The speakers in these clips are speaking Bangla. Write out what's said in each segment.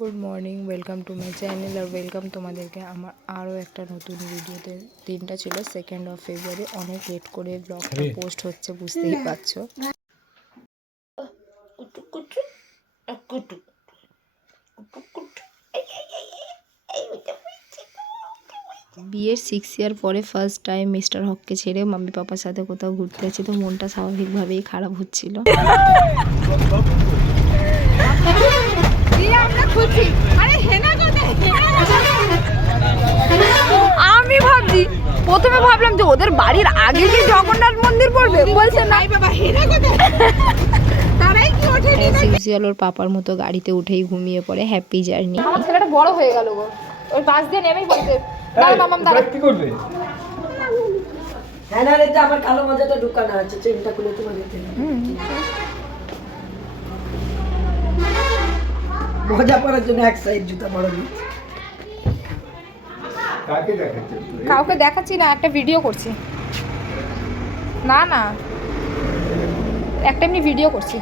Good morning, welcome to my channel আর ওয়েলকাম তোমাদেরকে আমার আরও একটা নতুন ভিডিওতে। দিনটা ছিল 2nd of February। অনেক লেট করে ব্লগটা পোস্ট হচ্ছে, বুঝতেই পারছো। বিয়ের 6 ইয়ার পরে ফার্স্ট টাইম মিস্টার হককে ছেড়ে মাম্মি পাপার সাথে কোথাও ঘুরতে যাচ্ছি, তো মনটা স্বাভাবিকভাবেই খারাপ হচ্ছিল। আমি ভাবছি, প্রথমে ভাবলাম যে ওদের বাড়ির আগে কি জগন্নাথ মন্দির পড়বে, বলছে না বাবা হেনা কোথায়। তারাই কি ওঠে ইউজুয়াল ওর পাপার মতো গাড়িতে উঠেই ঘুমিয়ে পড়ে। Happy journey. আমার ছেলেটা বড় হয়ে গেল গো, ওই বাস দিয়ে নেমেই বলতে দাঁড়া মামাম দাঁড়া। কি করবে? হেনা রে যে আমার কালো মজাটা দোকান আছে, চেনটা খুলে তোমার দিতে। মজা করার জন্য এক সাইড জুতা বড় নিচ্ছি। কাউকে দেখাচ্ছি না, একটা ভিডিও করছি। না না, একটা এমনি ভিডিও করছি।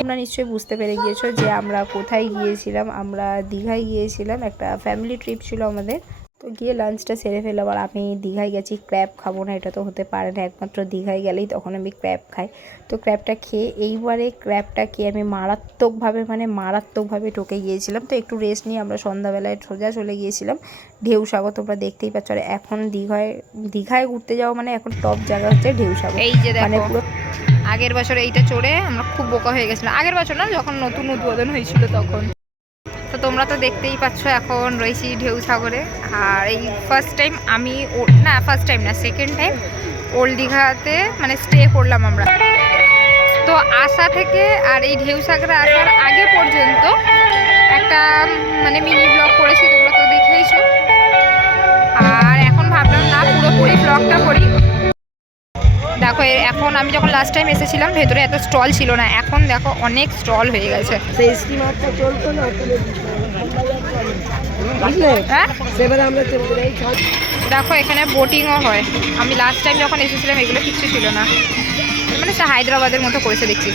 তোমরা নিশ্চয়ই বুঝতে পেরে গিয়েছো যে আমরা কোথায় গিয়েছিলাম। আমরা দীঘায় গিয়েছিলাম, একটা ফ্যামিলি ট্রিপ ছিল আমাদের। তো গিয়ে লাঞ্চটা সেরে ফেলে আবার আমি দীঘায় গেছি। ক্র্যাব খাবো না, এটা তো হতে পারে না, একমাত্র দীঘায় গেলেই তখন আমি ক্র্যাব খাই। তো ক্র্যাবটা খেয়ে এইবারে ক্র্যাবটা খেয়ে আমি মারাত্মকভাবে ঠকে গিয়েছিলাম। তো একটু রেস্ট নিয়ে আমরা সন্ধ্যাবেলায় সোজা চলে গিয়েছিলাম ঢেউসাগর। তোমরা দেখতেই পাচ্ছ। আর এখন দীঘায় ঘুরতে যাওয়া মানে এখন টপ জায়গা হচ্ছে ঢেউসাগর। এই যে মানে পুরো আগের বছর এইটা চড়ে আমরা খুব বোকা হয়ে গেছিলাম। আগের বছর না, যখন নতুন উদ্বোধন হয়েছিল তখন। তো তোমরা তো দেখতেই পাচ্ছ এখন রয়েছি ঢেউসাগরে। আর এই ফার্স্ট টাইম আমি সেকেন্ড টাইম ওল্ড দীঘাতে মানে স্টে করলাম আমরা। তো আসা থেকে আর এই ঢেউসাগরে আসার আগে পর্যন্ত একটা মানে মিনি ব্লগ করেছি, তোমরা তো দেখেইছো। আর এখন ভাবলাম না পুরোপুরি ব্লগটা করি। দেখো এখন আমি যখন লাস্ট টাইম এসেছিলাম ভেতরে এত স্টল ছিল না, এখন দেখো অনেক স্টল হয়ে গেছে। দেখো এখানে বোটিংও হয়। আমি লাস্ট টাইম যখন এসেছিলাম এগুলো কিচ্ছু ছিল না, মানে সে হায়দ্রাবাদের মতো করেছে দেখছি।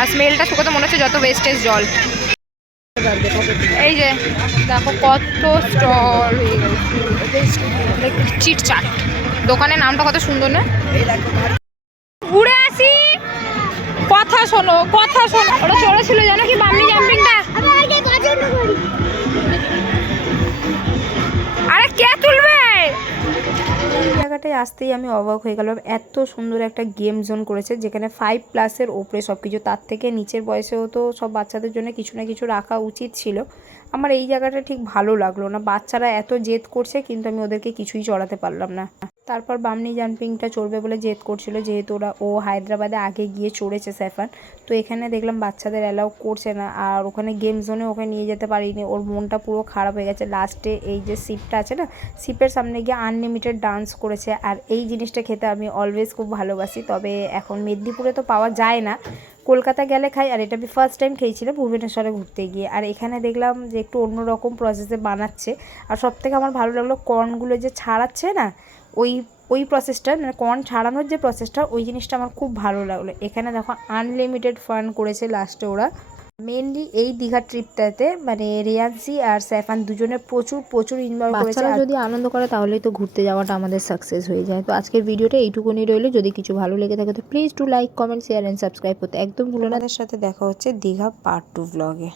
আর স্মেলটা শুকোতে মনে হচ্ছে যত ওয়েস্টেজ জল। এই যে দেখো কত স্টল হয়ে গেছে, চিটচাট। দোকানের নামটা কত সুন্দর না। ঘুরে আসি, কথা শোনো। ওটা চড়েছিল জানো কি বাম্মি জাম্পিংটা? আরে কে তুলবে? এই জায়গাটায় আসতেই আমি অবাক হয়ে গেলাম। এত সুন্দর একটা গেম জোন করেছে, যেখানে 5+ ওপরে সব কিছু। তার থেকে নিচের বয়সেও তো সব বাচ্চাদের জন্য কিছু না কিছু রাখা উচিত ছিল। আমার এই জায়গাটা ঠিক ভালো লাগলো না। বাচ্চারা এত জেদ করছে, কিন্তু আমি ওদেরকে কিছুই চড়াতে পারলাম না। তারপর বামনি জাম্পিংটা চড়বে বলে জেদ করছিল, যেহেতু ও হায়দ্রাবাদে আগে গিয়ে চড়েছে স্যাফান। তো এখানে দেখলাম বাচ্চাদের অ্যালাউ করছে না। আর ওখানে গেম জোনে ওকে নিয়ে যেতে পারিনি, ওর মনটা পুরো খারাপ হয়ে গেছে। লাস্টে এই যে সিপটা আছে না, সিপের সামনে গিয়ে আনলিমিটেড ডান্স করেছে। আর এই জিনিসটা খেতে আমি অলওয়েজ খুব ভালোবাসি, তবে এখন মেদিনীপুরে তো পাওয়া যায় না, কলকাতা গেলে খাই। আর এটা আমি ফার্স্ট টাইম খেয়েছিলাম ভুবনেশ্বরে ঘুরতে গিয়ে। আর এখানে দেখলাম যে একটু অন্যরকম প্রসেসে বানাচ্ছে। আর সবথেকে আমার ভালো লাগলো কর্নগুলো যে ছাড়াচ্ছে না, ওই প্রসেসটা, মানে কর্ন ছাড়ানোর যে প্রসেসটা, ওই জিনিসটা আমার খুব ভালো লাগলো। এখানে দেখো আনলিমিটেড ফান করেছে লাস্টে ওরা। মেনলি এই দীঘা ট্রিপটাতে মানে রিয়ান্সি আর স্যাফান দুজনে প্রচুর এনজয় করেছে। বাচ্চারা যদি আনন্দ করে তাহলেই তো ঘুরতে যাওয়াটা আমাদের সাকসেস হয়ে যায়। তো আজকের ভিডিওটা এইটুকুনি রইলো। যদি কিছু ভালো লেগে থাকে তো please to like, comment, share and subscribe করতে একদম ভুলো না। তাদের সাথে দেখা হচ্ছে দীঘা পার্ট 2 ব্লগে।